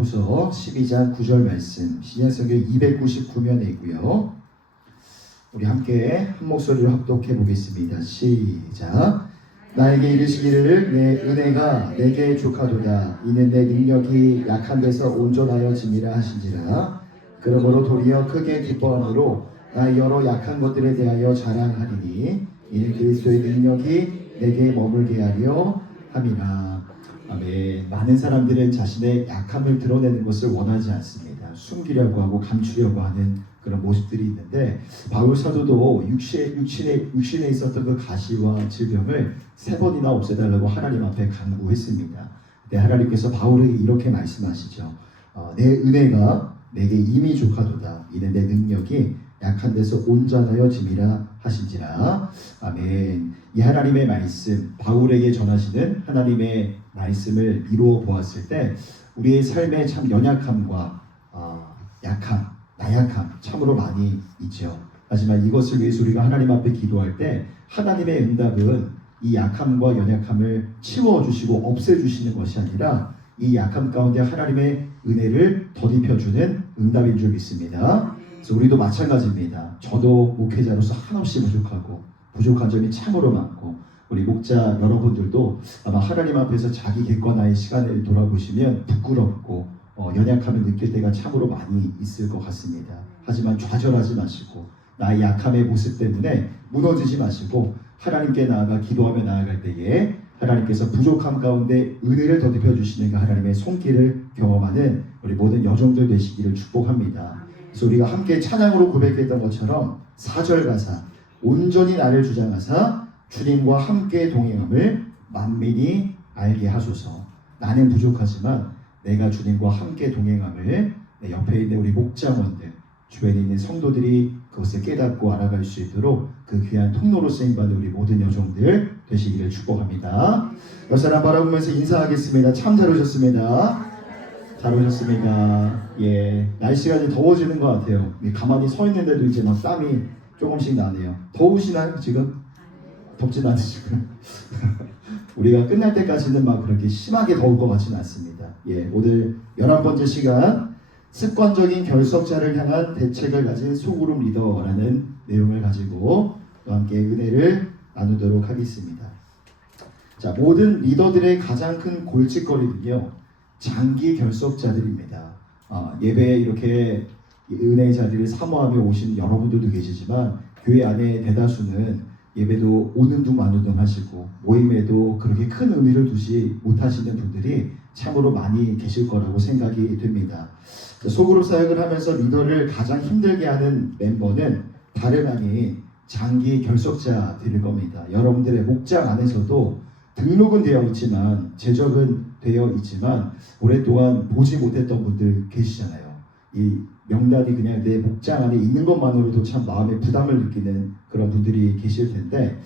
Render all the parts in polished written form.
후서 12장 9절 말씀 신약성경 299면에 있고요. 우리 함께 한 목소리로 합독해 보겠습니다. 시작. 나에게 이르시기를 내 은혜가 내게 족하도다. 이는 내 능력이 약한 데서 온전하여짐이라 하신지라. 그러므로 도리어 크게 기뻐하므로 나의 여러 약한 것들에 대하여 자랑하리니 이는 그리스도의 능력이 내게 머물게 하려 함이라. 아멘. 많은 사람들은 자신의 약함을 드러내는 것을 원하지 않습니다. 숨기려고 하고 감추려고 하는 그런 모습들이 있는데, 바울 사도도 육신에 있었던 그 가시와 질병을 3번이나 없애달라고 하나님 앞에 간구했습니다. 근데 하나님께서 바울에게 이렇게 말씀하시죠. 내 은혜가 내게 이미 족하도다. 이는 내 능력이 약한 데서 온전하여짐이라 하신지라. 아멘. 이 하나님의 말씀, 바울에게 전하시는 하나님의 말씀을 이루어 보았을 때 우리의 삶의 참 연약함과 약함, 나약함 참으로 많이 있죠. 하지만 이것을 위해서 우리가 하나님 앞에 기도할 때 하나님의 응답은 이 약함과 연약함을 치워주시고 없애주시는 것이 아니라 이 약함 가운데 하나님의 은혜를 덧입혀주는 응답인 줄 믿습니다. 그래서 우리도 마찬가지입니다. 저도 목회자로서 한없이 부족한 점이 참으로 많고, 우리 목자 여러분들도 아마 하나님 앞에서 자기 객관화의 시간을 돌아보시면 부끄럽고 연약함을 느낄 때가 참으로 많이 있을 것 같습니다. 하지만 좌절하지 마시고 나의 약함의 모습 때문에 무너지지 마시고 하나님께 나아가 기도하며 나아갈 때에 하나님께서 부족함 가운데 은혜를 덧입혀 주시는 그 하나님의 손길을 경험하는 우리 모든 여종들 되시기를 축복합니다. 그래서 우리가 함께 찬양으로 고백했던 것처럼 4절 가사, 온전히 나를 주장하사 주님과 함께 동행함을 만민이 알게 하소서. 나는 부족하지만 내가 주님과 함께 동행함을 내 옆에 있는 우리 목자원들, 주변에 있는 성도들이 그것을 깨닫고 알아갈 수 있도록 그 귀한 통로로 쓰임받는 우리 모든 여종들 되시기를 축복합니다. 옆 사람 바라보면서 인사하겠습니다. 참 잘 오셨습니다. 잘 오셨습니다. 예, 날씨가 이제 더워지는 것 같아요. 가만히 서 있는데도 이제 막 땀이 조금씩 나네요. 더우시나요 지금? 덥진 않으시고요. 우리가 끝날 때까지는 막 그렇게 심하게 더울 것 같지는 않습니다. 예, 오늘 11번째 시간 습관적인 결석자를 향한 대책을 가진 소그룹 리더라는 내용을 가지고 또 함께 은혜를 나누도록 하겠습니다. 자, 모든 리더들의 가장 큰 골칫거리는요, 장기 결석자들입니다. 예배에 이렇게 은혜의 자리를 사모하며 오신 여러분들도 계시지만 교회 안에 대다수는 예배도 오는 둥 마는 둥 하시고 모임에도 그렇게 큰 의미를 두지 못하시는 분들이 참으로 많이 계실 거라고 생각이 됩니다. 소그룹 사역을 하면서 리더를 가장 힘들게 하는 멤버는 다름 아닌 장기 결석자들일 겁니다. 여러분들의 목장 안에서도 등록은 되어 있지만, 제적은 되어 있지만 오랫동안 보지 못했던 분들 계시잖아요. 이 명단이 그냥 내 목장 안에 있는 것만으로도 참 마음에 부담을 느끼는 그런 분들이 계실 텐데,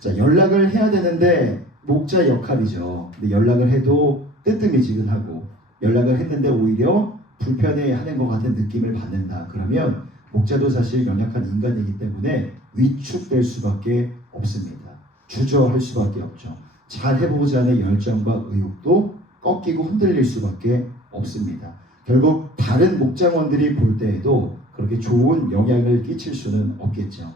자, 연락을 해야 되는데 목자 역할이죠. 근데 연락을 해도 뜨뜻미지근하고, 연락을 했는데 오히려 불편해하는 것 같은 느낌을 받는다. 그러면 목자도 사실 연약한 인간이기 때문에 위축될 수밖에 없습니다. 주저할 수밖에 없죠. 잘 해보자는 열정과 의욕도 꺾이고 흔들릴 수밖에 없습니다. 결국 다른 목장원들이 볼 때에도 그렇게 좋은 영향을 끼칠 수는 없겠죠.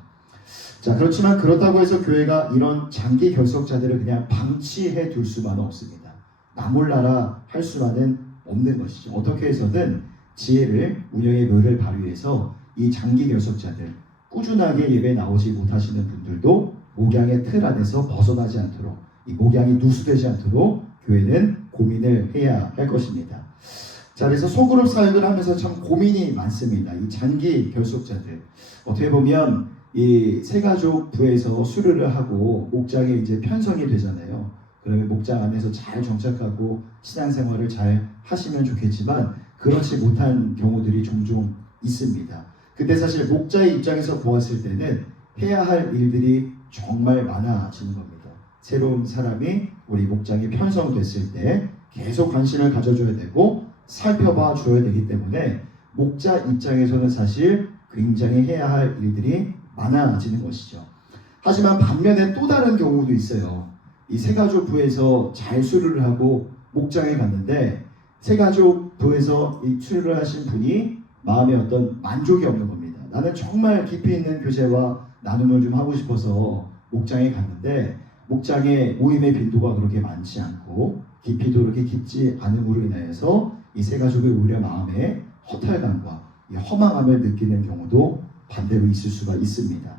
자, 그렇지만 그렇다고 해서 교회가 이런 장기 결석자들을 그냥 방치해 둘 수만은 없습니다. 나몰라라 할 수만은 없는 것이죠. 어떻게 해서든 지혜를, 운영의 묘를 발휘해서 이 장기 결석자들, 꾸준하게 예배 나오지 못하시는 분들도 목양의 틀 안에서 벗어나지 않도록, 이 목양이 누수되지 않도록 교회는 고민을 해야 할 것입니다. 자, 그래서 소그룹 사역을 하면서 참 고민이 많습니다. 이 장기 결속자들, 어떻게 보면 이 새가족 부에서 수료를 하고 목장에 이제 편성이 되잖아요. 그러면 목장 안에서 잘 정착하고 신앙생활을 잘 하시면 좋겠지만 그렇지 못한 경우들이 종종 있습니다. 근데 사실 목자의 입장에서 보았을 때는 해야 할 일들이 정말 많아지는 겁니다. 새로운 사람이 우리 목장에 편성됐을 때 계속 관심을 가져줘야 되고 살펴봐 줘야 되기 때문에 목자 입장에서는 사실 굉장히 해야 할 일들이 많아지는 것이죠. 하지만 반면에 또 다른 경우도 있어요. 이 새가족 부에서 잘 수료를 하고 목장에 갔는데 새가족 교회에서 이 출애를 하신 분이 마음에 어떤 만족이 없는 겁니다. 나는 정말 깊이 있는 교제와 나눔을 좀 하고 싶어서 목장에 갔는데 목장의 모임의 빈도가 그렇게 많지 않고 깊이도 그렇게 깊지 않음으로 인하여서 이 세 가족이 오히려 마음에 허탈감과 이 허망함을 느끼는 경우도 반대로 있을 수가 있습니다.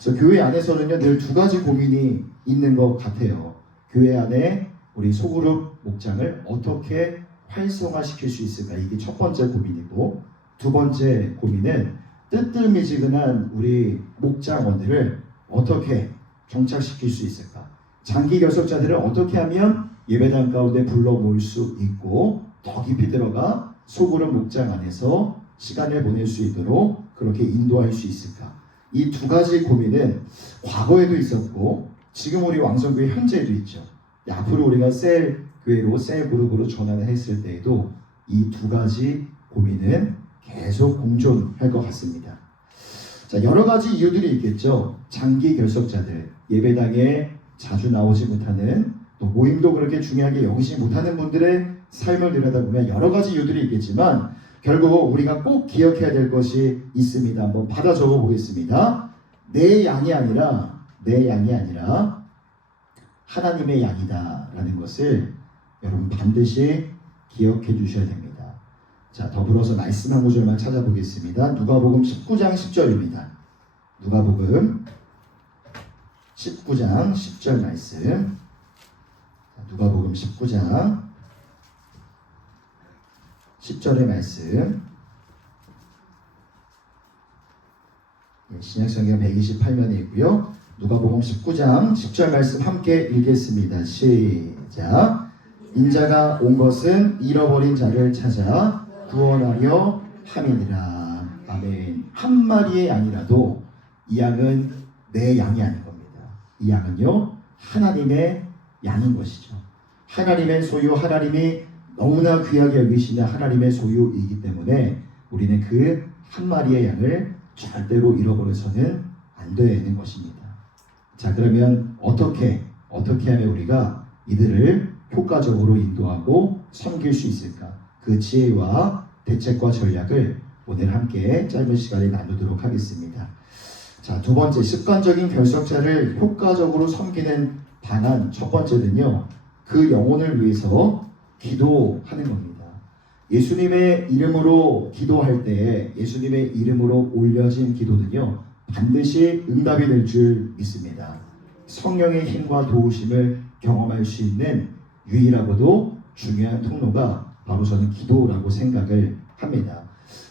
그래서 교회 안에서는요 늘 두 가지 고민이 있는 것 같아요. 교회 안에 우리 소그룹 목장을 어떻게 활성화시킬 수 있을까? 이게 첫 번째 고민이고, 두 번째 고민은 뜨뜻미지근한 우리 목장원들을 어떻게 정착시킬 수 있을까? 장기 결석자들을 어떻게 하면 예배당 가운데 불러 모을 수 있고 더 깊이 들어가 소그룹 목장 안에서 시간을 보낼 수 있도록 그렇게 인도할 수 있을까? 이 두 가지 고민은 과거에도 있었고 지금 우리 왕성교회 현재도 있죠. 앞으로 우리가 셀 교회로 셀 그룹으로 전환을 했을 때에도 이 두 가지 고민은 계속 공존할 것 같습니다. 자, 여러 가지 이유들이 있겠죠. 장기 결석자들, 예배당에 자주 나오지 못하는, 또 모임도 그렇게 중요하게 여기지 못하는 분들의 삶을 들여다보면 여러 가지 이유들이 있겠지만 결국 우리가 꼭 기억해야 될 것이 있습니다. 한번 받아 적어 보겠습니다. 내 양이 아니라 하나님의 양이다 라는 것을 여러분 반드시 기억해 주셔야 됩니다. 자, 더불어서 말씀 한 구절만 찾아보겠습니다. 누가복음 19장 10절입니다. 누가복음 19장 10절 말씀. 누가복음 19장 10절의 말씀. 신약성경 128면에 있고요. 누가복음 19장 10절 말씀 함께 읽겠습니다. 시작. 인자가 온 것은 잃어버린 자를 찾아 구원하려 함이니라. 아멘. 한 마리의 양이라도 이 양은 내 양이 아닌 겁니다. 이 양은요 하나님의 양인 것이죠. 하나님의 소유, 하나님이 너무나 귀하게 여기시는 하나님의 소유이기 때문에 우리는 그 한 마리의 양을 절대로 잃어버려서는 안 되는 것입니다. 자, 그러면 어떻게 하면 우리가 이들을 효과적으로 인도하고 섬길 수 있을까? 그 지혜와 대책과 전략을 오늘 함께 짧은 시간에 나누도록 하겠습니다. 자, 두 번째, 습관적인 결석자를 효과적으로 섬기는 방안. 첫 번째는요, 그 영혼을 위해서 기도하는 겁니다. 예수님의 이름으로 기도할 때에 예수님의 이름으로 올려진 기도는요 반드시 응답이 될 줄 믿습니다. 성령의 힘과 도우심을 경험할 수 있는 유일하고도 중요한 통로가 바로 저는 기도라고 생각을 합니다.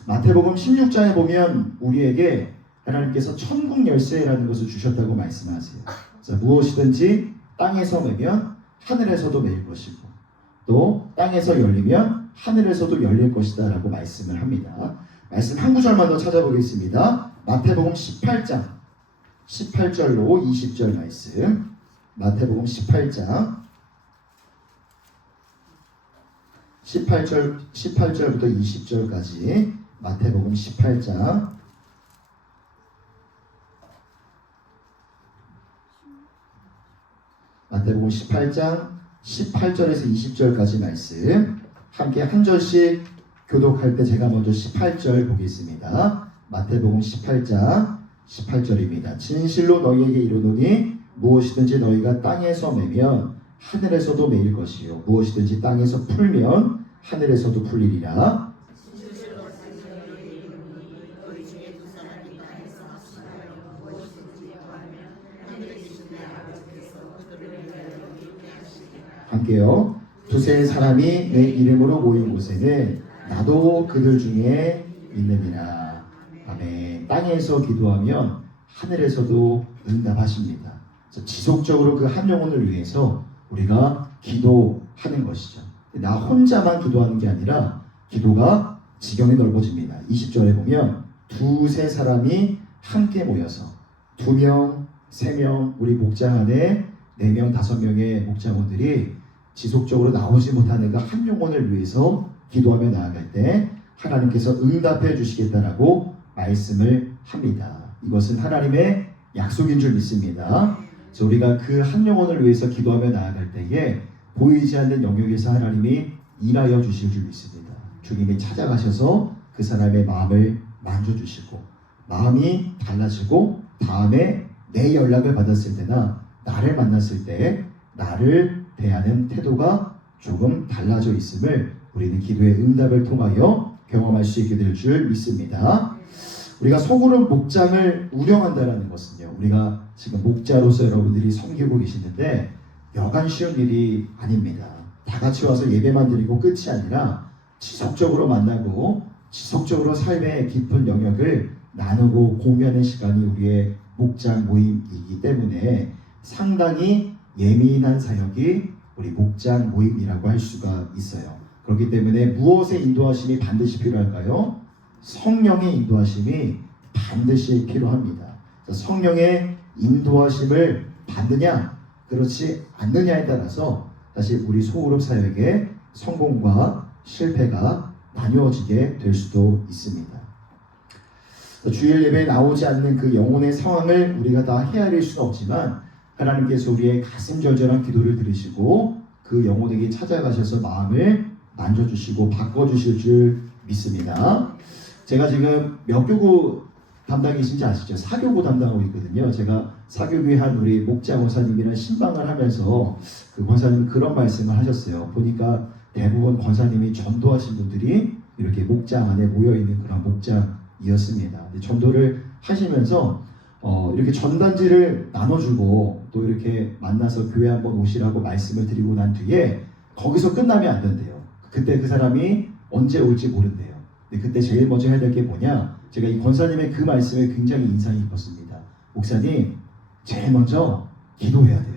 마태복음 16장에 보면 우리에게 하나님께서 천국 열쇠라는 것을 주셨다고 말씀하세요. 자, 무엇이든지 땅에서 매면 하늘에서도 매일 것이고 또 땅에서 열리면 하늘에서도 열릴 것이다 라고 말씀을 합니다. 말씀 한 구절만 더 찾아보겠습니다. 마태복음 18장 18절로 20절 말씀. 마태복음 18장 18절부터 20절까지 마태복음 18장 마태복음 18장 18절에서 20절까지 말씀 함께 한 절씩 교독할 때 제가 먼저 18절 보겠습니다. 마태복음 18장 18절입니다. 진실로 너희에게 이르노니 무엇이든지 너희가 땅에서 매면 하늘에서도 매일 것이요 무엇이든지 땅에서 풀면 하늘에서도 풀리리라. 함께요. 두세 사람이 내 이름으로 모인 곳에는 나도 그들 중에 있느니라. 아멘. 땅에서 기도하면 하늘에서도 응답하십니다. 지속적으로 그 한 영혼을 위해서 우리가 기도하는 것이죠. 나 혼자만 기도하는 게 아니라 기도가 지경이 넓어집니다. 20절에 보면 두세 사람이 함께 모여서 2명, 3명 우리 목장 안에 4명, 5명의 목장원들이 지속적으로 나오지 못하는 그 한 영혼을 위해서 기도하며 나아갈 때 하나님께서 응답해 주시겠다라고 말씀을 합니다. 이것은 하나님의 약속인 줄 믿습니다. 그래서 우리가 그 한 영혼을 위해서 기도하며 나아갈 때에 보이지 않는 영역에서 하나님이 일하여 주실 줄 믿습니다. 주님이 찾아가셔서 그 사람의 마음을 만져주시고 마음이 달라지고 다음에 내 연락을 받았을 때나 나를 만났을 때 나를 대하는 태도가 조금 달라져 있음을 우리는 기도의 응답을 통하여 경험할 수 있게 될 줄 믿습니다. 우리가 소그룹 목장을 운영한다는 것은요, 우리가 지금 목자로서 여러분들이 섬기고 계시는데 여간 쉬운 일이 아닙니다. 다 같이 와서 예배만 드리고 끝이 아니라 지속적으로 만나고 지속적으로 삶의 깊은 영역을 나누고 공유하는 시간이 우리의 목장 모임이기 때문에 상당히 예민한 사역이 우리 목장 모임이라고 할 수가 있어요. 그렇기 때문에 무엇의 인도하심이 반드시 필요할까요? 성령의 인도하심이 반드시 필요합니다. 성령의 인도하심을 받느냐 그렇지 않느냐에 따라서 사실 우리 소그룹 사역의 성공과 실패가 나뉘어지게 될 수도 있습니다. 주일 예배에 나오지 않는 그 영혼의 상황을 우리가 다 헤아릴 수는 없지만 하나님께서 우리의 가슴 절절한 기도를 들으시고 그 영혼에게 찾아가셔서 마음을 만져주시고 바꿔주실 줄 믿습니다. 제가 지금 몇 교구 담당이신지 아시죠? 사교구 담당하고 있거든요. 제가 사교구에 한 우리 목자 권사님이랑 신방을 하면서 그 권사님이 그런 말씀을 하셨어요. 보니까 대부분 권사님이 전도하신 분들이 이렇게 목장 안에 모여있는 그런 목장이었습니다. 전도를 하시면서 이렇게 전단지를 나눠주고 또 이렇게 만나서 교회 한번 오시라고 말씀을 드리고 난 뒤에 거기서 끝나면 안 된대요. 그때 그 사람이 언제 올지 모른대요. 근데 그때 제일 먼저 해야 될 게 뭐냐? 제가 이 권사님의 그 말씀에 굉장히 인상이 깊었습니다. 목사님, 제일 먼저 기도해야 돼요.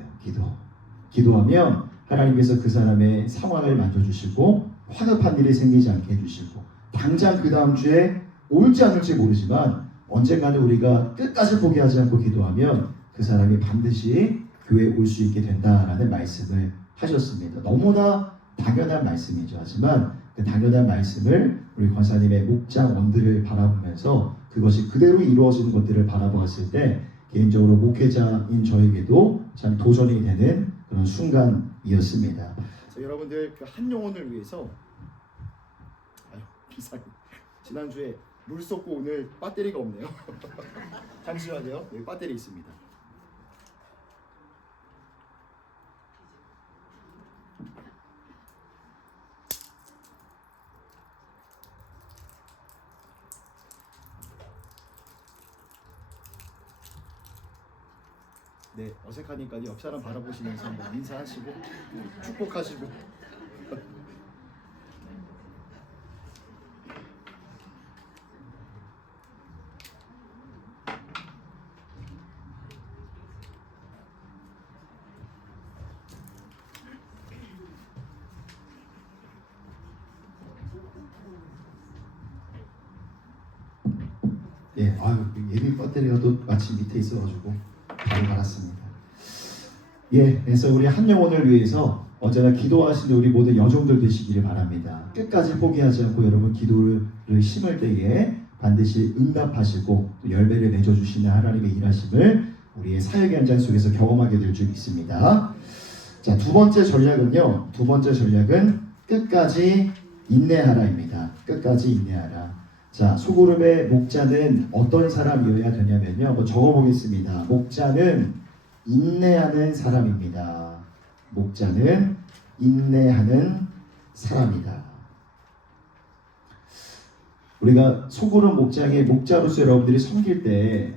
기도하면 하나님께서 그 사람의 상황을 만져주시고 화급한 일이 생기지 않게 해주시고 당장 그 다음 주에 올지 않을지 모르지만 언젠가는 우리가 끝까지 포기하지 않고 기도하면 그 사람이 반드시 교회에 올 수 있게 된다라는 말씀을 하셨습니다. 너무나 당연한 말씀이죠. 하지만 그 당연한 말씀을 우리 권사님의 목장원들을 바라보면서 그것이 그대로 이루어지는 것들을 바라보았을 때 개인적으로 목회자인 저에게도 참 도전이 되는 그런 순간이었습니다. 여러분들 그 한 영혼을 위해서 비상이 지난주에 물 쏟고 오늘 배터리가 없네요. 잠시만요. 여기 배터리 있습니다. 네, 어색하니까 옆 사람 바라보시면서 한번 인사하시고 축복하시고. 예, 예비 배터리가 또 마침 밑에 있어가지고 바로 갈았습니다. 예, 그래서 우리 한 영혼을 위해서 언제나 기도하시는 우리 모든 여종들 되시기를 바랍니다. 끝까지 포기하지 않고 여러분 기도를 심을 때에 반드시 응답하시고 또 열매를 맺어주시는 하나님의 일하심을 우리의 사역 현장 속에서 경험하게 될 줄 믿습니다. 자, 두 번째 전략은요. 두 번째 전략은 끝까지 인내하라입니다. 끝까지 인내하라. 자, 소그룹의 목자는 어떤 사람이어야 되냐면요. 한번 적어보겠습니다. 목자는 인내하는 사람입니다. 목자는 인내하는 사람이다. 우리가 소그룹 목장의 목자로서 여러분들이 섬길 때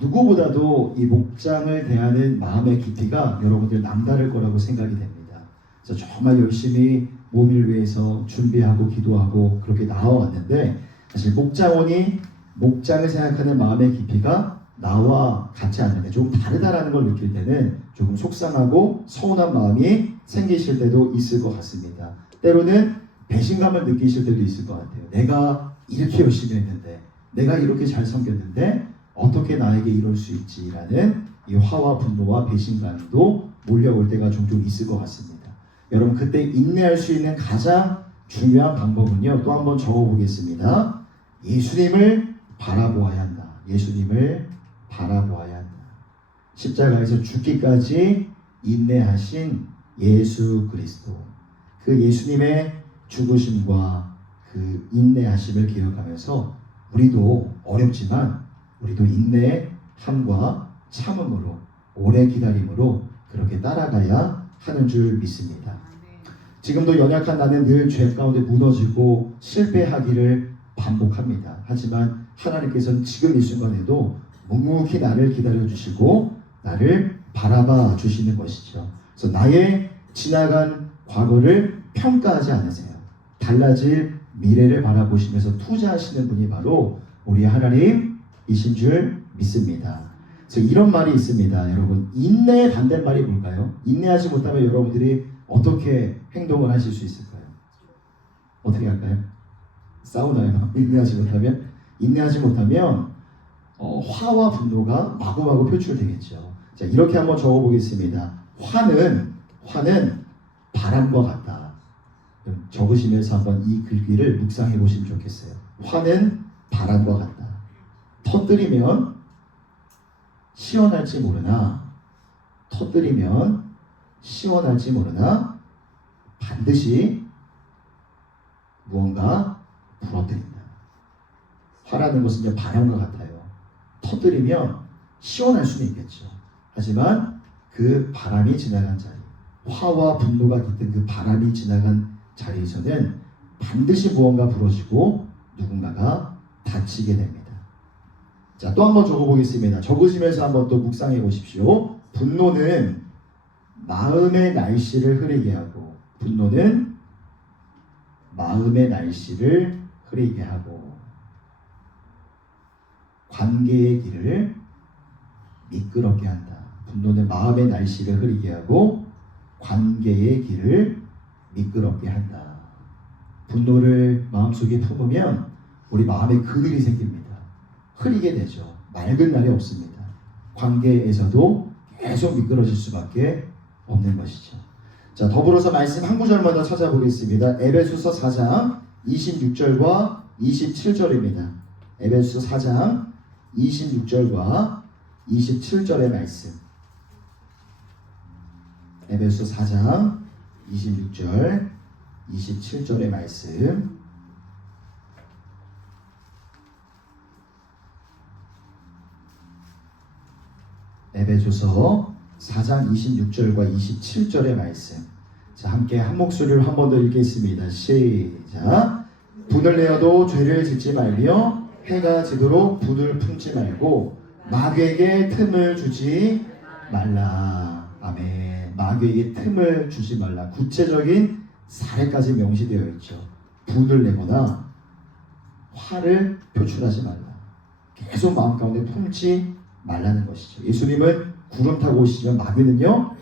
누구보다도 이 목장을 대하는 마음의 깊이가 여러분들 남다를 거라고 생각이 됩니다. 그래서 정말 열심히 몸을 위해서 준비하고 기도하고 그렇게 나와왔는데 사실 목장원이 목장을 생각하는 마음의 깊이가 나와 같지 않는데 조금 다르다라는 걸 느낄 때는 조금 속상하고 서운한 마음이 생기실 때도 있을 것 같습니다. 때로는 배신감을 느끼실 때도 있을 것 같아요. 내가 이렇게 열심히 했는데 내가 이렇게 잘 섬겼는데 어떻게 나에게 이럴 수 있지라는 이 화와 분노와 배신감도 몰려올 때가 종종 있을 것 같습니다. 여러분 그때 인내할 수 있는 가장 중요한 방법은요. 또 한번 적어보겠습니다. 예수님을 바라보아야 한다. 예수님을 바라보아야 한다. 십자가에서 죽기까지 인내하신 예수 그리스도. 그 예수님의 죽으심과 그 인내하심을 기억하면서 우리도 어렵지만 우리도 인내함과 참음으로 오래 기다림으로 그렇게 따라가야 하는 줄 믿습니다. 지금도 연약한 나는 늘 죄 가운데 무너지고 실패하기를 반복합니다. 하지만 하나님께서는 지금 이 순간에도 묵묵히 나를 기다려주시고 나를 바라봐 주시는 것이죠. 그래서 나의 지나간 과거를 평가하지 않으세요. 달라질 미래를 바라보시면서 투자하시는 분이 바로 우리 하나님이신 줄 믿습니다. 그래서 이런 말이 있습니다. 여러분, 인내의 반대말이 뭘까요? 인내하지 못하면 여러분들이 어떻게 행동을 하실 수 있을까요? 어떻게 할까요? 싸우나요? 인내하지 못하면? 인내하지 못하면 화와 분노가 마구마구 표출되겠죠. 자, 이렇게 한번 적어보겠습니다. 화는 바람과 같다. 적으시면서 한번 이 글귀를 묵상해 보시면 좋겠어요. 화는 바람과 같다. 터뜨리면 시원할지 모르나 반드시 무언가 부러뜨린다. 화라는 것은 이제 바람과 같아요. 터뜨리면 시원할 수는 있겠죠. 하지만 그 바람이 지나간 자리, 화와 분노가 깃든 그 바람이 지나간 자리에서는 반드시 무언가 부러지고 누군가가 다치게 됩니다. 자, 또 한번 적어보겠습니다. 적으시면서 한번 또 묵상해 보십시오. 분노는 마음의 날씨를 흐리게 하고, 관계의 길을 미끄럽게 한다. 분노는 마음의 날씨를 흐리게 하고 관계의 길을 미끄럽게 한다. 분노를 마음속에 품으면 우리 마음에 그늘이 생깁니다. 흐리게 되죠. 맑은 날이 없습니다. 관계에서도 계속 미끄러질 수밖에 없는 것이죠. 자, 더불어서 말씀 한 구절만 더 찾아보겠습니다. 에베소서 4장 26절과 27절입니다. 에베소서 4장 26절과 27절의 말씀. 에베소서 4장 26절, 27절의 말씀. 에베소서 4장 26절과 27절의 말씀. 자, 함께 한 목소리로 한 번 더 읽겠습니다. 시작. 분을 내어도 죄를 짓지 말며 해가 지도록 분을 품지 말고 마귀에게 틈을 주지 말라. 아멘. 마귀에게 틈을 주지 말라. 구체적인 사례까지 명시되어 있죠. 분을 내거나 화를 표출하지 말라. 계속 마음 가운데 품지 말라는 것이죠. 예수님은 구름 타고 오시지만 마귀는요,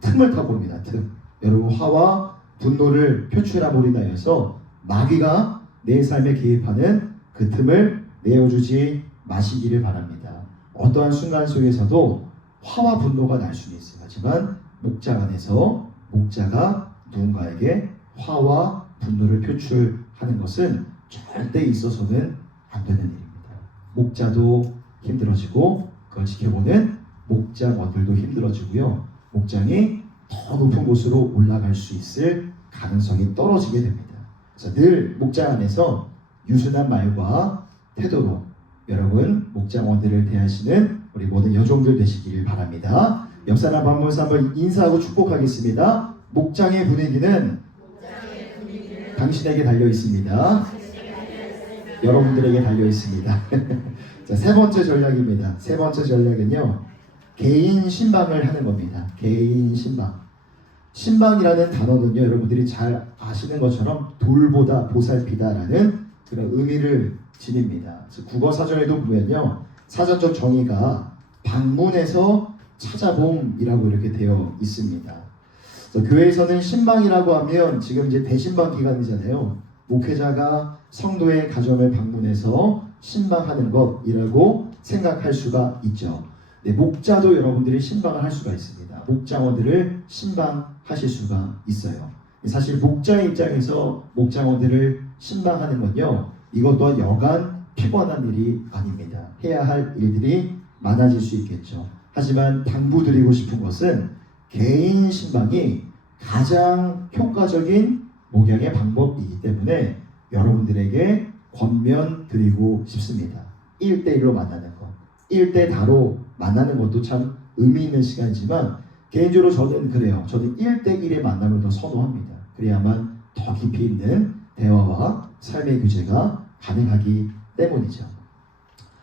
틈을 타고 옵니다. 틈. 여러분, 화와 분노를 표출함으로 인하여서 마귀가 내 삶에 개입하는 그 틈을 내어주지 마시기를 바랍니다. 어떠한 순간 속에서도 화와 분노가 날 수는 있어요. 하지만 목장 안에서 목자가 누군가에게 화와 분노를 표출하는 것은 절대 있어서는 안 되는 일입니다. 목자도 힘들어지고 그걸 지켜보는 목장원들도 힘들어지고요. 목장이 더 높은 곳으로 올라갈 수 있을 가능성이 떨어지게 됩니다. 그래서 늘 목장 안에서 유순한 말과 태도로 여러분 목장원들을 대하시는 우리 모든 여종들 되시길 바랍니다. 옆 사람 방문해서 한번 인사하고 축복하겠습니다. 목장의 분위기는 당신에게 달려 있습니다. 여러분들에게 달려 있습니다. 자, 세 번째 전략입니다. 세 번째 전략은요, 개인 신방을 하는 겁니다. 개인 신방. 신방이라는 단어는요, 여러분들이 잘 아시는 것처럼 돌보다, 보살피다라는 그런 의미를 지닙니다. 그래서 국어 사전에도 보면요, 사전적 정의가 방문해서 찾아봄이라고 이렇게 되어 있습니다. 그래서 교회에서는 신방이라고 하면 지금 이제 대신방 기간이잖아요. 목회자가 성도의 가정을 방문해서 신방하는 것이라고 생각할 수가 있죠. 네, 목자도 여러분들이 신방을 할 수가 있습니다. 목장원들을 신방하실 수가 있어요. 사실 목자의 입장에서 목장원들을 신방하는 건요, 이것 또한 여간 피곤한 일이 아닙니다. 해야 할 일들이 많아질 수 있겠죠. 하지만 당부드리고 싶은 것은 개인 신방이 가장 효과적인 목양의 방법이기 때문에 여러분들에게 권면드리고 싶습니다. 1대1로 만나는 것, 1대 다로 만나는 것도 참 의미 있는 시간이지만 개인적으로 저는 그래요. 저는 1대1의 만남을 더 선호합니다. 그래야만 더 깊이 있는 대화와 삶의 교제가 가능하기 때문이죠.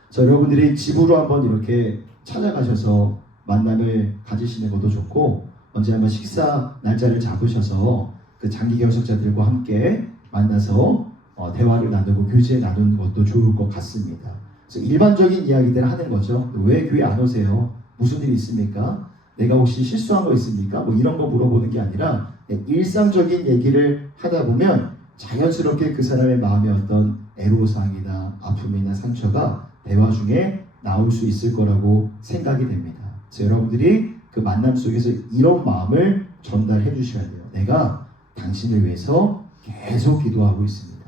자, 여러분들이 집으로 한번 이렇게 찾아가셔서 만남을 가지시는 것도 좋고, 언제 한번 식사 날짜를 잡으셔서 그 장기 결석자들과 함께 만나서 대화를 나누고 교제 나누는 것도 좋을 것 같습니다. 그래서 일반적인 이야기들을 하는 거죠. 왜 교회 안 오세요? 무슨 일 있습니까? 내가 혹시 실수한 거 있습니까? 뭐 이런 거 물어보는 게 아니라 일상적인 얘기를 하다 보면 자연스럽게 그 사람의 마음에 어떤 애로사항이나 아픔이나 상처가 대화 중에 나올 수 있을 거라고 생각이 됩니다. 그래서 여러분들이 그 만남 속에서 이런 마음을 전달해 주셔야 돼요. 내가 당신을 위해서 계속 기도하고 있습니다.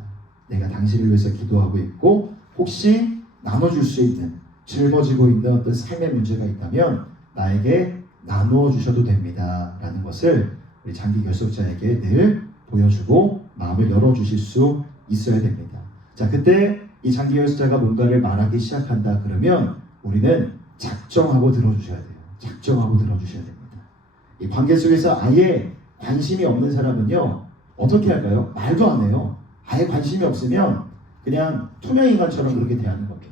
내가 당신을 위해서 기도하고 있고, 혹시 나눠줄 수 있는, 짊어지고 있는 어떤 삶의 문제가 있다면 나에게 나누어 주셔도 됩니다. 라는 것을 우리 장기 결석자에게 늘 보여주고 마음을 열어주실 수 있어야 됩니다. 자, 그때 이 장기 결석자가 뭔가를 말하기 시작한다 그러면 우리는 작정하고 들어주셔야 돼요. 작정하고 들어주셔야 됩니다. 이 관계 속에서 아예 관심이 없는 사람은요, 어떻게 할까요? 말도 안 해요. 아예 관심이 없으면 그냥 투명인간처럼 그렇게 대하는 겁니다.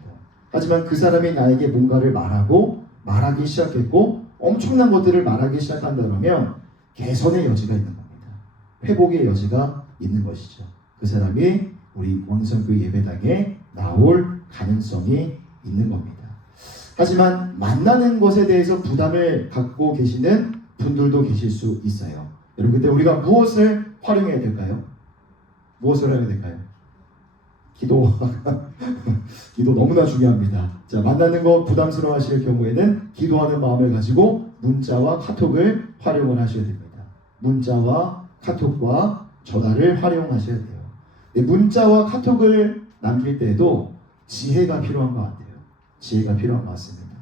하지만 그 사람이 나에게 뭔가를 말하기 시작했고 엄청난 것들을 말하기 시작한다 그러면 개선의 여지가 있는 겁니다. 회복의 여지가 있는 것이죠. 그 사람이 우리 왕성교회 예배당에 나올 가능성이 있는 겁니다. 하지만 만나는 것에 대해서 부담을 갖고 계시는 분들도 계실 수 있어요. 여러분, 그때 우리가 무엇을 활용해야 될까요? 무엇을 해야 될까요? 기도. 기도 너무나 중요합니다. 자, 만나는 거 부담스러워 하실 경우에는 기도하는 마음을 가지고 문자와 카톡을 활용을 하셔야 됩니다. 문자와 카톡과 전화를 활용하셔야 돼요. 문자와 카톡을 남길 때에도 지혜가 필요한 것 같아요. 지혜가 필요한 것 같습니다.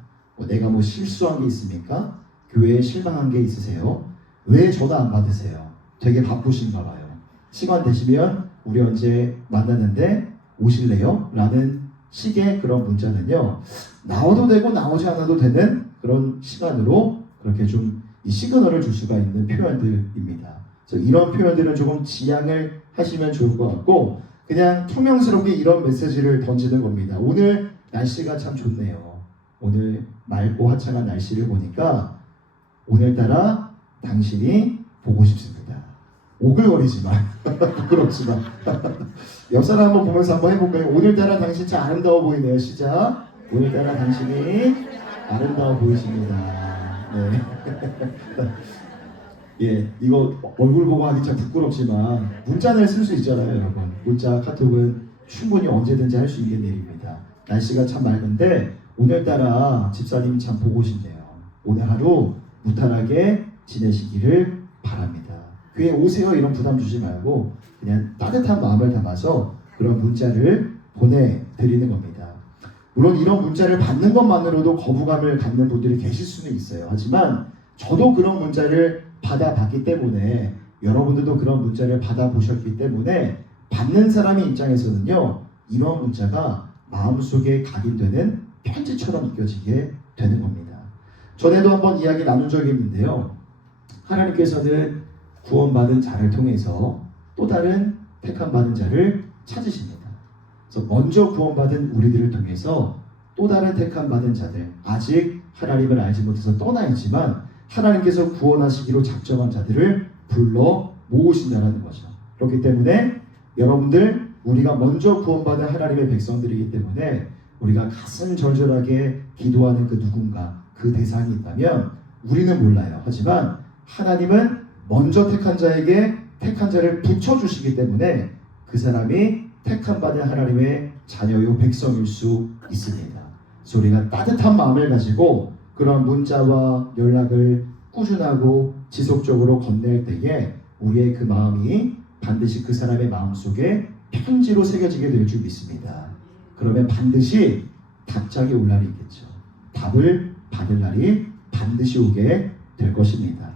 내가 뭐 실수한 게 있습니까? 교회에 실망한 게 있으세요? 왜 전화 안 받으세요? 되게 바쁘신가 봐요. 시간 되시면 우리 언제 만나는데 오실래요? 라는 식의 그런 문자는요, 나와도 되고 나오지 않아도 되는 그런 시간으로 그렇게 좀 이 시그널을 줄 수가 있는 표현들입니다. 그래서 이런 표현들은 조금 지양을 하시면 좋을 것 같고, 그냥 투명스럽게 이런 메시지를 던지는 겁니다. 오늘 날씨가 참 좋네요. 오늘 맑고 화창한 날씨를 보니까 오늘따라 당신이 보고 싶습니다. 오글거리지만 부끄럽지만 옆 사람 한번 보면서 한번 해볼까요? 오늘따라 당신 참 아름다워 보이네요. 시작. 오늘따라 당신이 아름다워 보이십니다. 네. 예, 이거 얼굴 보고 하기 참 부끄럽지만 문자는 쓸 수 있잖아요, 여러분. 문자, 카톡은 충분히 언제든지 할 수 있는 일입니다. 날씨가 참 맑은데 오늘따라 집사님이 참 보고 싶네요. 오늘 하루 무탈하게 지내시기를 바랍니다. 교회 오세요 이런 부담 주지 말고 그냥 따뜻한 마음을 담아서 그런 문자를 보내드리는 겁니다. 물론 이런 문자를 받는 것만으로도 거부감을 갖는 분들이 계실 수는 있어요. 하지만 저도 그런 문자를 받아봤기 때문에, 여러분들도 그런 문자를 받아보셨기 때문에 받는 사람의 입장에서는요, 이런 문자가 마음속에 각인되는 편지처럼 느껴지게 되는 겁니다. 전에도 한번 이야기 나눈 적이 있는데요, 하나님께서는 구원받은 자를 통해서 또 다른 택함받은 자를 찾으십니다. 그래서 먼저 구원받은 우리들을 통해서 또 다른 택함받은 자들, 아직 하나님을 알지 못해서 떠나 있지만 하나님께서 구원하시기로 작정한 자들을 불러 모으신다는 거죠. 그렇기 때문에 여러분들, 우리가 먼저 구원받은 하나님의 백성들이기 때문에 우리가 가슴 절절하게 기도하는 그 누군가, 그 대상이 있다면 우리는 몰라요. 하지만 하나님은 먼저 택한 자에게 택한 자를 붙여주시기 때문에 그 사람이 택함받은 하나님의 자녀요 백성일 수 있습니다. 그래서 우리가 따뜻한 마음을 가지고 그런 문자와 연락을 꾸준하고 지속적으로 건넬 때에 우리의 그 마음이 반드시 그 사람의 마음속에 편지로 새겨지게 될 줄 믿습니다. 그러면 반드시 답장이 올 날이 있겠죠. 답을 받을 날이 반드시 오게 될 것입니다.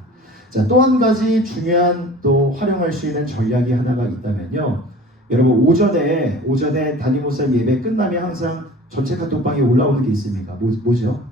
자, 또 한 가지 중요한 또 활용할 수 있는 전략이 하나가 있다면요, 여러분 오전에 담임 목사님 예배 끝나면 항상 전체 카톡방에 올라오는 게 있습니까? 뭐죠?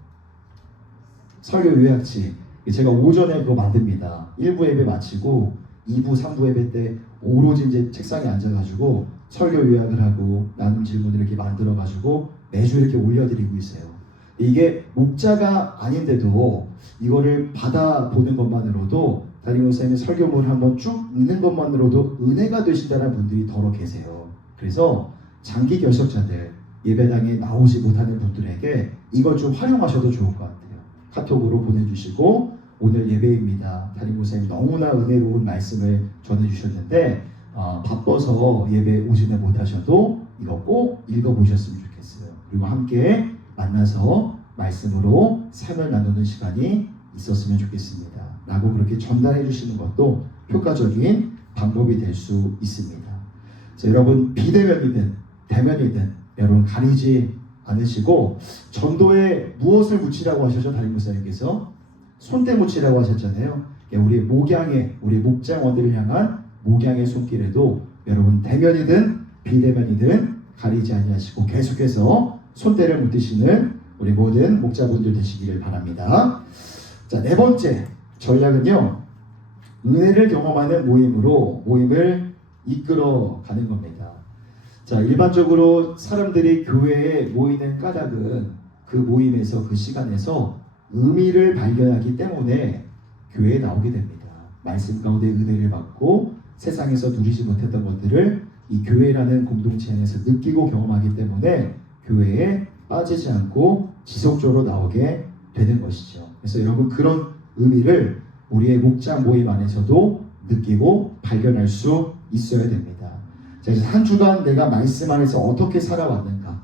설교 요약지. 제가 오전에 그거 만듭니다. 1부 예배 마치고 2부, 3부 예배 때 오로지 이제 책상에 앉아가지고 설교 요약을 하고 나눔 질문을 이렇게 만들어가지고 매주 이렇게 올려드리고 있어요. 이게 목자가 아닌데도 이거를 받아보는 것만으로도 담임 목사님의 설교문을 한번 쭉 읽는 것만으로도 은혜가 되신다는 분들이 더러 계세요. 그래서 장기 결석자들, 예배당에 나오지 못하는 분들에게 이걸 좀 활용하셔도 좋을 것 같아요. 카톡으로 보내주시고 오늘 예배입니다. 담임 목사님 너무나 은혜로운 말씀을 전해주셨는데 바빠서 예배 오전에 못하셔도 이거 꼭 읽어보셨으면 좋겠어요. 그리고 함께 만나서 말씀으로 삶을 나누는 시간이 있었으면 좋겠습니다. 라고 그렇게 전달해 주시는 것도 효과적인 방법이 될 수 있습니다. 자, 여러분 비대면이든 대면이든 여러분 가리지 않으시고 전도에 무엇을 묻히라고 하셨죠? 담임 목사님께서 손대 묻히라고 하셨잖아요. 우리 목양의 우리 목장원들을 향한 목양의 손길에도 여러분 대면이든 비대면이든 가리지 아니하시고 계속해서 손대를 묻히시는 우리 모든 목자분들 되시기를 바랍니다. 자, 네 번째 전략은요, 은혜를 경험하는 모임을 이끌어 가는 겁니다. 자, 일반적으로 사람들이 교회에 모이는 까닭은 그 모임에서 그 시간에서 의미를 발견하기 때문에 교회에 나오게 됩니다. 말씀 가운데 은혜를 받고 세상에서 누리지 못했던 것들을 이 교회라는 공동체 안에서 느끼고 경험하기 때문에 교회에 빠지지 않고 지속적으로 나오게 되는 것이죠. 그래서 여러분 그런 의미를 우리의 목장 모임 안에서도 느끼고 발견할 수 있어야 됩니다. 자, 이제 한 주간 내가 말씀 안에서 어떻게 살아왔는가,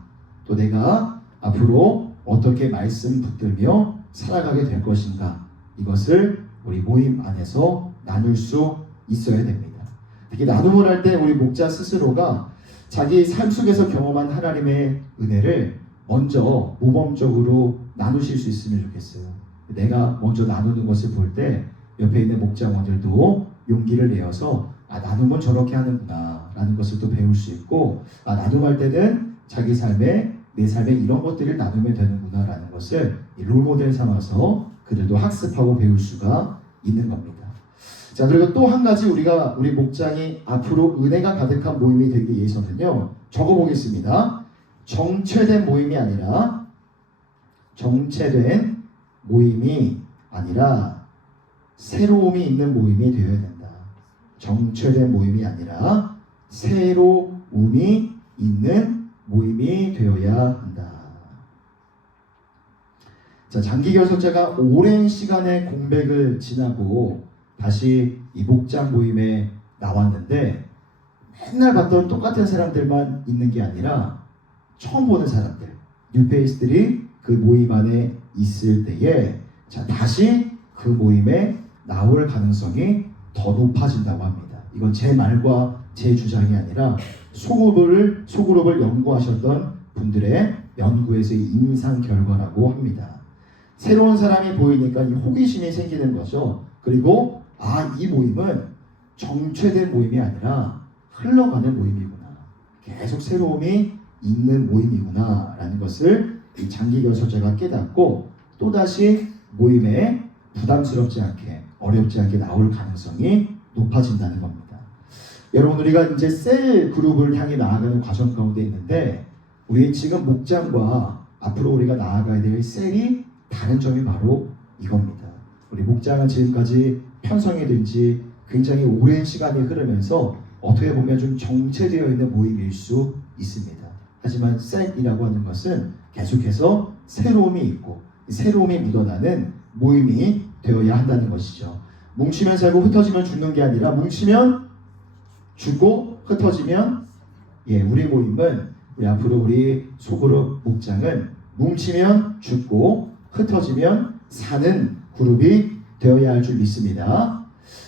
또 내가 앞으로 어떻게 말씀 붙들며 살아가게 될 것인가, 이것을 우리 모임 안에서 나눌 수 있어야 됩니다. 특히 나눔을 할 때 우리 목자 스스로가 자기 삶 속에서 경험한 하나님의 은혜를 먼저 모범적으로 나누실 수 있으면 좋겠어요. 내가 먼저 나누는 것을 볼 때 옆에 있는 목자원들도 용기를 내어서 나눔은 저렇게 하는구나 라는 것을 또 배울 수 있고, 나눔할 때는 자기 삶에 내 삶에 이런 것들을 나누면 되는구나 라는 것을 롤모델 삼아서 그들도 학습하고 배울 수가 있는 겁니다. 자, 그리고 또 한 가지 우리 목장이 앞으로 은혜가 가득한 모임이 되기 위해서는요, 적어보겠습니다. 정체된 모임이 아니라 새로움이 있는 모임이 되어야 된다. 정체된 모임이 아니라 새로움이 있는 모임이 되어야 한다. 자, 장기 결석자가 오랜 시간의 공백을 지나고 다시 이 목장 모임에 나왔는데 맨날 봤던 똑같은 사람들만 있는 게 아니라 처음 보는 사람들, 뉴페이스들이 그 모임 안에 있을 때에 다시 그 모임에 나올 가능성이 더 높아진다고 합니다. 이건 제 말과 제 주장이 아니라 소그룹을 연구하셨던 분들의 연구에서의 임상 결과라고 합니다. 새로운 사람이 보이니까 이 호기심이 생기는 거죠. 그리고 이 모임은 정체된 모임이 아니라 흘러가는 모임이구나, 계속 새로움이 있는 모임이구나 라는 것을 이 장기 결석자가 깨닫고 또다시 모임에 부담스럽지 않게 어렵지 않게 나올 가능성이 높아진다는 겁니다. 여러분, 우리가 이제 셀 그룹을 향해 나아가는 과정 가운데 있는데 우리 지금 목장과 앞으로 우리가 나아가야 될 셀이 다른 점이 바로 이겁니다. 우리 목장은 지금까지 편성이 된 지 굉장히 오랜 시간이 흐르면서 어떻게 보면 좀 정체되어 있는 모임일 수 있습니다. 하지만 셀이라고 하는 것은 계속해서 새로움이 있고 새로움이 묻어나는 모임이 되어야 한다는 것이죠. 뭉치면 살고 흩어지면 죽는 게 아니라 뭉치면 죽고 흩어지면, 우리 모임은 앞으로 우리 소그룹 목장은 뭉치면 죽고 흩어지면 사는 그룹이 되어야 할 줄 믿습니다.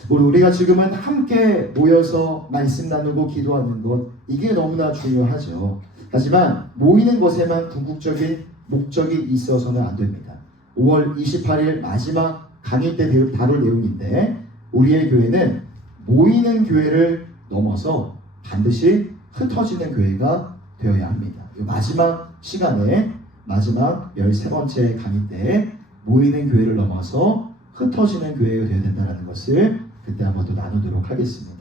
우리가 지금은 함께 모여서 말씀 나누고 기도하는 것, 이게 너무나 중요하죠. 하지만 모이는 것에만 궁극적인 목적이 있어서는 안 됩니다. 5월 28일 마지막 강의 때 다룰 내용인데 우리의 교회는 모이는 교회를 넘어서 반드시 흩어지는 교회가 되어야 합니다. 이 마지막 시간에 마지막 13번째 강의 때 모이는 교회를 넘어서 흩어지는 교회가 되어야 된다는 것을 그때 한번 또 나누도록 하겠습니다.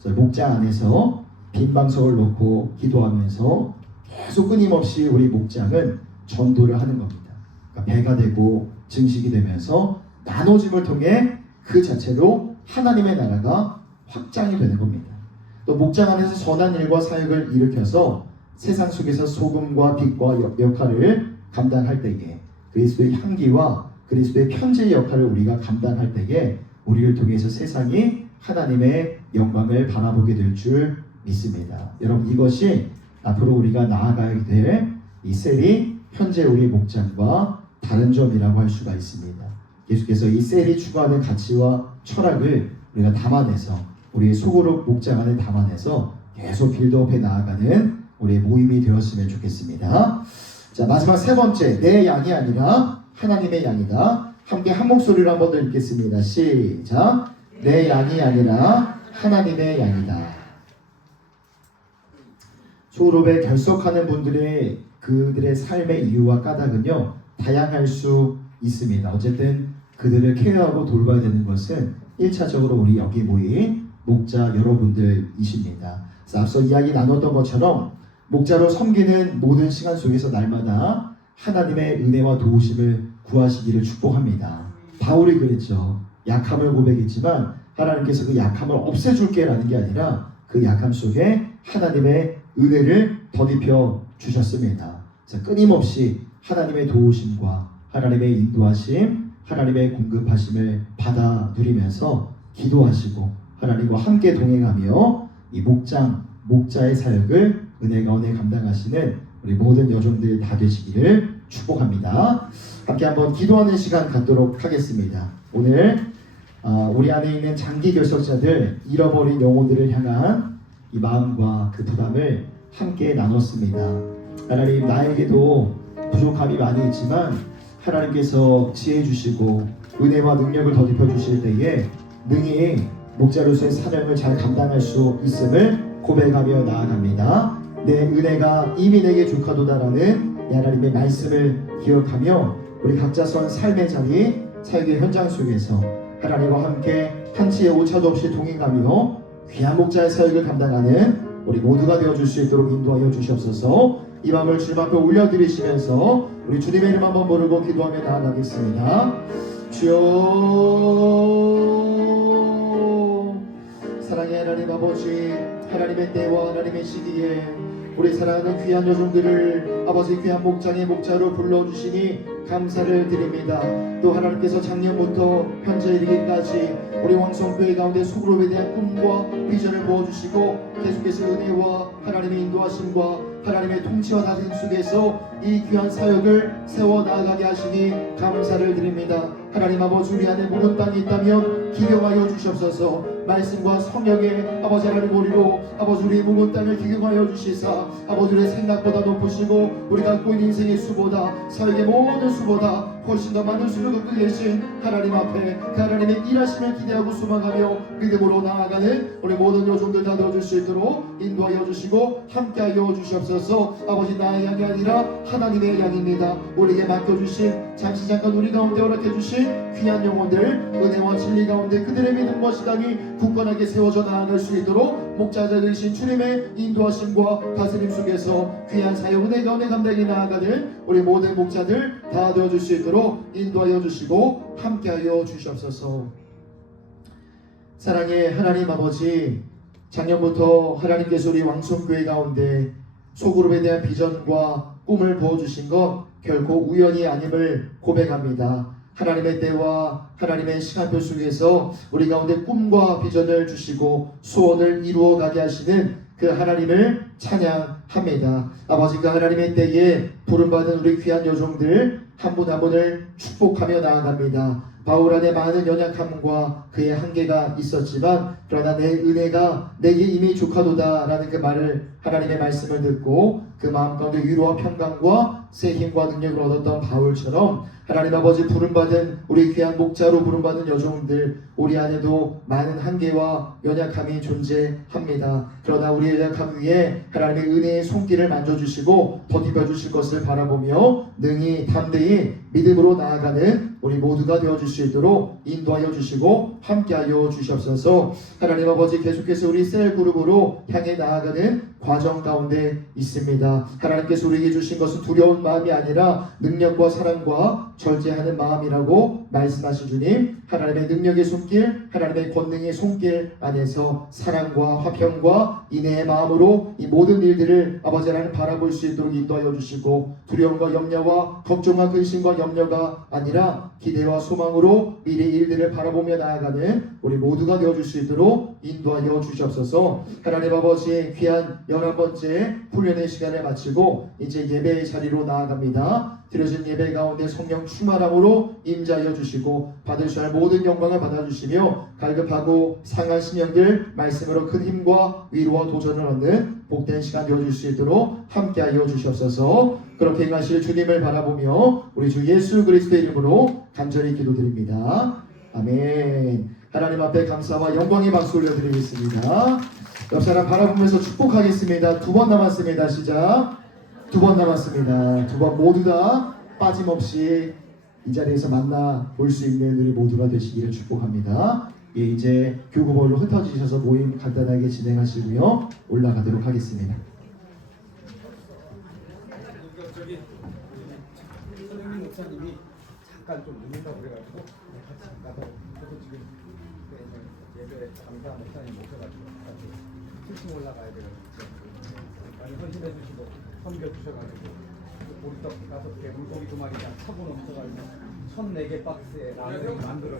그래서 목장 안에서 빈 방석을 놓고 기도하면서 계속 끊임없이 우리 목장은 전도를 하는 겁니다. 그러니까 배가 되고 증식이 되면서 나눠짐을 통해 그 자체로 하나님의 나라가 확장이 되는 겁니다. 또 목장 안에서 선한 일과 사역을 일으켜서 세상 속에서 소금과 빛과 역할을 감당할 때에 그리스도의 향기와 그리스도의 편지의 역할을 우리가 감당할 때에 우리를 통해서 세상이 하나님의 영광을 바라보게 될 줄 믿습니다. 여러분, 이것이 앞으로 우리가 나아가야 될 이 셀이 현재 우리 목장과 다른 점이라고 할 수가 있습니다. 계속해서 이 셀이 추구하는 가치와 철학을 우리가 담아내서 우리 소그룹 목장 안에 담아내서 계속 빌드업해 나아가는 우리 모임이 되었으면 좋겠습니다. 자, 마지막 세 번째, 내 양이 아니라 하나님의 양이다. 함께 한 목소리로 한번 더 읽겠습니다. 시작. 내 양이 아니라 하나님의 양이다. 소그룹에 결속하는 분들의 그들의 삶의 이유와 까닭은요, 다양할 수 있습니다. 어쨌든 그들을 케어하고 돌봐야 되는 것은 1차적으로 우리 여기 모인 목자 여러분들이십니다. 그래서 앞서 이야기 나눴던 것처럼 목자로 섬기는 모든 시간 속에서 날마다 하나님의 은혜와 도우심을 구하시기를 축복합니다. 바울이 그랬죠. 약함을 고백했지만 하나님께서 그 약함을 없애줄게 라는 게 아니라 그 약함 속에 하나님의 은혜를 덧입혀 주셨습니다. 자, 끊임없이 하나님의 도우심과 하나님의 인도하심, 하나님의 공급하심을 받아 누리면서 기도하시고 하나님과 함께 동행하며 이 목자의 사역을 은혜 가운데 감당하시는 우리 모든 여종들 다 되시기를 축복합니다. 함께 한번 기도하는 시간 갖도록 하겠습니다. 오늘 우리 안에 있는 장기 결석자들, 잃어버린 영혼들을 향한 이 마음과 그 부담을 함께 나눴습니다. 하나님, 나에게도 부족함이 많이 있지만 하나님께서 지혜 주시고 은혜와 능력을 덧입혀 주실 때에 능히 목자로서의 사명을 잘 감당할 수 있음을 고백하며 나아갑니다. 내 은혜가 이미 내게 족하도다라는 하나님의 말씀을 기억하며 우리 각자 선 삶의 자리, 사역의 현장 속에서 하나님과 함께 한치의 오차도 없이 동행하며 귀한 목자의 사역을 감당하는 우리 모두가 되어줄 수 있도록 인도하여 주시옵소서. 이 마음을 주님 앞에 올려드리시면서 우리 주님의 이름 한번 부르고 기도하며 나아가겠습니다. 주여, 사랑의 하나님 아버지, 하나님의 때와 하나님의 시기에 우리 사랑하는 귀한 여종들을 아버지 귀한 목장의 목자로 불러주시니 감사를 드립니다. 또 하나님께서 작년부터 현재 이르기까지 우리 왕성교회 가운데 소그룹에 대한 꿈과 비전을 부어주시고 계속해서 은혜와 하나님의 인도하심과 하나님의 통치와 다스림 속에서 이 귀한 사역을 세워 나아가게 하시니 감사를 드립니다. 하나님 아버지, 우리 안에 묵은 땅이 있다면 기경하여 주시옵소서. 말씀과 성령의 아버지 하나님 우리로 아버지 우리 묵은 땅을 기경하여 주시사 아버지 우리의 생각보다 높으시고 우리 갖고 있는 인생의 수보다 사역의 모든 수보다 훨씬 더 많은 수를 갖고 계신 하나님 앞에 그 하나님의 일하심을 기대하고 소망하며 믿음으로 나아가는 우리 모든 여종들 다 되어줄 수 있도록 인도하여 주시고 함께하여 주시옵소서. 아버지, 나의 양이 아니라 하나님의 양입니다. 우리에게 맡겨주신 잠시 잠깐 우리 가운데 허락해주신 귀한 영혼들 은혜와 진리 가운데 그들의 믿음과 신앙이 굳건하게 세워져 나아갈 수 있도록 목자자 되신 주님의 인도하심과 다스림 속에서 귀한 사역 은혜 가운데 감당해 나아가는 우리 모든 목자들 다 되어줄 수 있도록 인도하여 주시고 함께하여 주시옵소서. 사랑의 하나님 아버지, 작년부터 하나님께서 우리 왕성교회 가운데 소그룹에 대한 비전과 꿈을 부어주신 것 결코 우연이 아님을 고백합니다. 하나님의 때와 하나님의 시간표 속에서 우리 가운데 꿈과 비전을 주시고 소원을 이루어가게 하시는 그 하나님을 찬양합니다. 아버지, 그 하나님의 때에 부름받은 우리 귀한 여종들 한 분 한 분을 축복하며 나아갑니다. 바울 안에 많은 연약함과 그의 한계가 있었지만 그러나 내 은혜가 내게 이미 족하도다 라는 그 말을 하나님의 말씀을 듣고 그 마음 가운데 위로와 평강과 새 힘과 능력을 얻었던 바울처럼 하나님 아버지 부름받은 우리 귀한 목자로 부름받은 여종들, 우리 안에도 많은 한계와 연약함이 존재합니다. 그러나 우리의 연약함 위에 하나님의 은혜의 손길을 만져주시고 더디벼 주실 것을 바라보며 능히 담대히 믿음으로 나아가는 우리 모두가 되어줄 수 있도록 인도하여 주시고 함께하여 주시옵소서. 하나님 아버지 계속해서 우리 셀그룹으로 향해 나아가는 과정 가운데 있습니다. 하나님께서 우리에게 주신 것은 두려운 마음이 아니라 능력과 사랑과 절제하는 마음이라고 말씀하신 주님, 하나님의 능력의 손길, 하나님의 권능의 손길 안에서 사랑과 화평과 인애의 마음으로 이 모든 일들을 아버지 하나님 바라볼 수 있도록 인도하여 주시고, 두려움과 염려와 걱정과 근심과 염려가 아니라 기대와 소망으로 미래의 일들을 바라보며 나아가는 우리 모두가 되어줄 수 있도록 인도하여 주시옵소서. 하나님 아버지 귀한 11번째 훈련의 시간을 마치고 이제 예배의 자리로 나아갑니다. 드려진 예배 가운데 성령 충만함으로 임재하여 주시고 받으셔야 할 모든 영광을 받아주시며 갈급하고 상한 심령들 말씀으로 큰 힘과 위로와 도전을 얻는 복된 시간 되어줄 수 있도록 함께하여 주시옵소서. 그렇게 행하실 주님을 바라보며 우리 주 예수 그리스도의 이름으로 간절히 기도드립니다. 아멘. 하나님 앞에 감사와 영광의 박수 올려드리겠습니다. 옆 사람 바라보면서 축복하겠습니다. 2번 남았습니다. 시작. 2번 남았습니다. 2번 모두 다 빠짐없이 이 자리에서 만나 볼 수 있는 우리 모두가 되시기를 축복합니다. 예, 이제 교구볼로 흩어지셔서 모임 간단하게 진행하시고요. 올라가도록 하겠습니다. 저기 선생님 목사님이 잠깐 좀 늦는다고 그래가지고 같이 가서 저도 지금 예배 강사 목사님 모셔가지고 같이 7층 올라가야 되거든요. 많이 헌신해 주시고 섬겨 주셔가지고 보리떡 5개, 물고기 2마리랑 1,000원 넘쳐가지고 1,004개 박스에 라면을 만들어